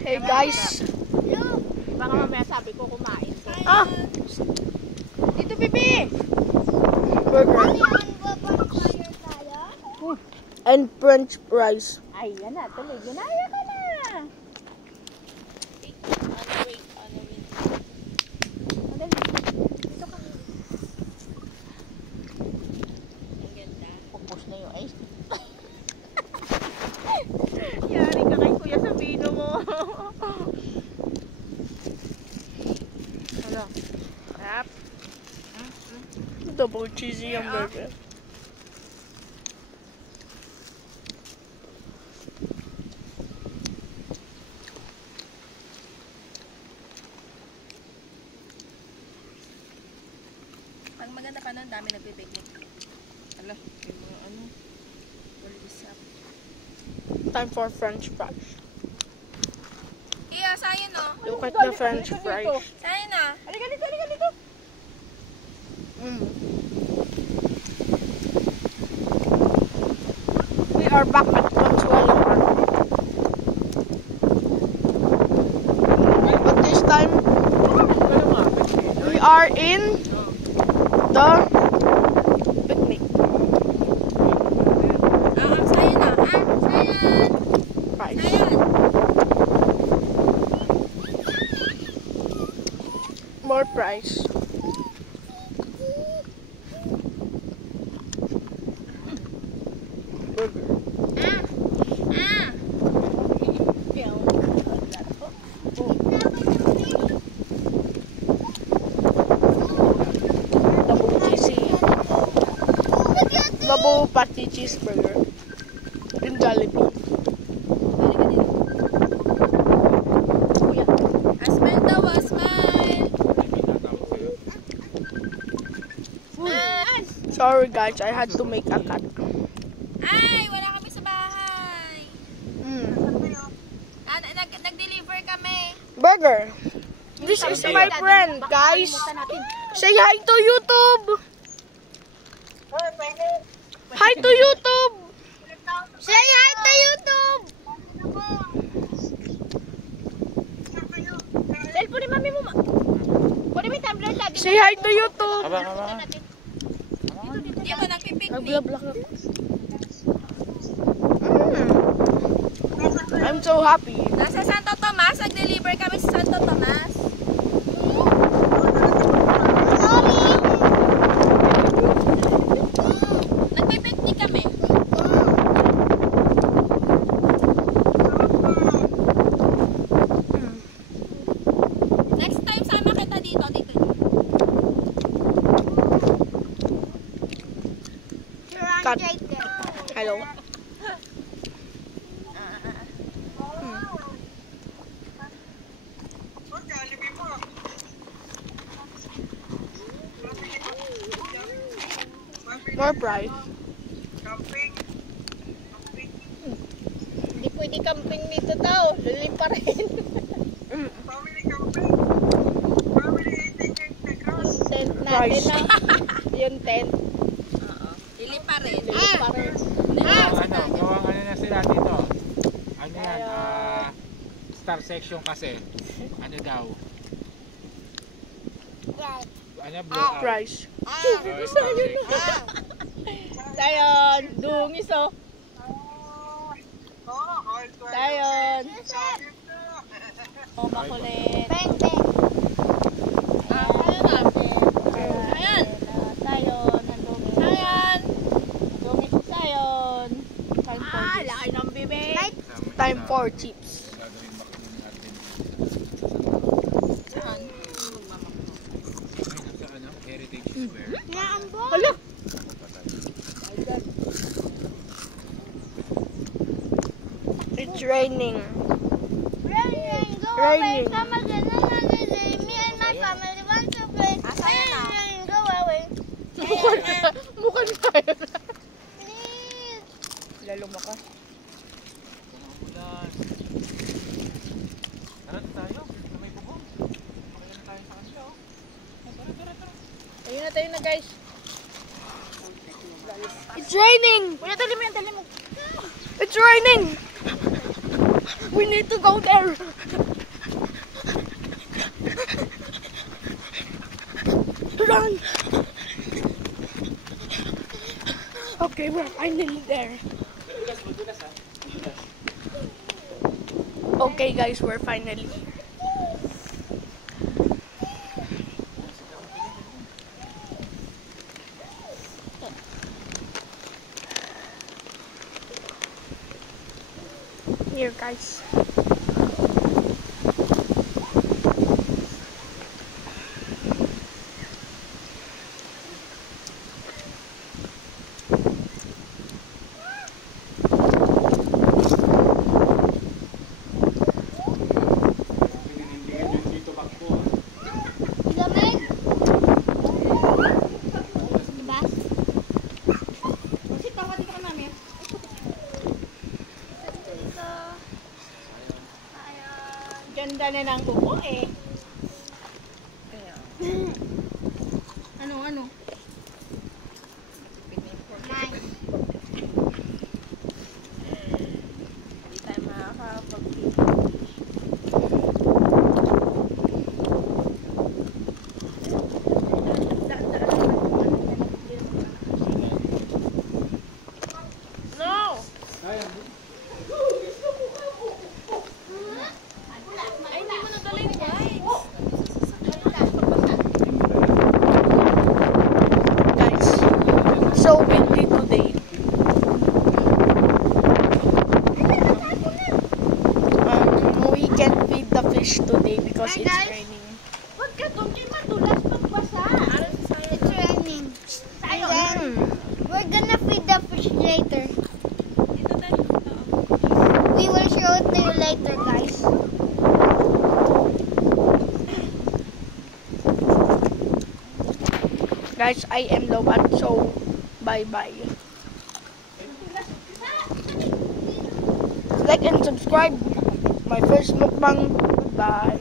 Hey guys. Baka mamaya sabi ko kumain. Ah! Dito, Bibi! Burger. And french fries. Ay, yan na. Tuloy. Ginaya ka na. Dito ka. Ang ganda. Pupus na yung ice. Yari ka kay Kuya sa vino mo. Ano? Sarap. Double cheesy hamburger. Pag maganda ka nun, dami nagpipiknik. Ala, yung mga ano. Walisap. Time for french fries. Iya, sa'yo no. Look at the french fries. Sa'yo na. Halika dito, halika dito. We are back at Consuelo Park. But this time, we are in the picnic. Sa'yo na. Sa'yo. Fries. More fries. Burger. Double cheesy. Double patty cheeseburger. In Jollibee. Asmile daw, asmile. Sorry guys, I had to make a cut. Ay, wala kami sa bahay. Nag-deliver kami. Burger. This is my friend, guys. Say hi to YouTube. Hi to YouTube. Say hi to YouTube. Cellphone ni mami mo. Kunin mo yung tumbler lagi. Say hi to YouTube. Hindi ba nagpipiknik? Nagblak ako. I'm so happy. Nasa Santo Tomas. Nag-deliver kami sa Santo Tomas. Nagpipiknik kami. Next time sama kita dito. Cut. Hello. More fries. Hindi pwede camping dito daw. Lili pa rin. Yung tent natin Rice. lang. Yung tent. Lili pa rin. Lili pa rin. Gawang ano na sila dito. Ano yan? Star section kasi. Ano daw? Ano? Blowout. Fries. Sayon. Dungis oh. Sayon. Oh, makulit. Bang, bang. Sayon na. Sayon. Sayon. Nandungis. Sayon. Dungis si Sayon. Laki ng bibig. Time for chips. Saan? Sa ano? Heritage Square. Hala. It's raining. Raining. Mukha tayo na. Lalo maka. Tara tayo. Na may bubong. Makaya na tayo sa kanila. Tara. Ayun na tayo na guys. It's raining. Kuya, dali mo yan, dali mo. It's raining. We need to go there. Run. Okay, we're finally there. Okay guys, we're finally here. Here guys. Lamig? Diba? Kasi tawa di ka namin. Ganda na ng buko eh. Ano? Nice. Hindi tayo makakapag No! Ay, hindi mo nadala yung guys. Guys, so windy today. We can't feed the fish today because Hi, it's guys. raining. Huwag ka doon, di madulas pagbasa. It's raining. And then, we're gonna feed the fish later. Dito tayo. We will show it to you later, guys. Guys, I am Lobat, so bye-bye. Like and subscribe. My first mukbang. Bye.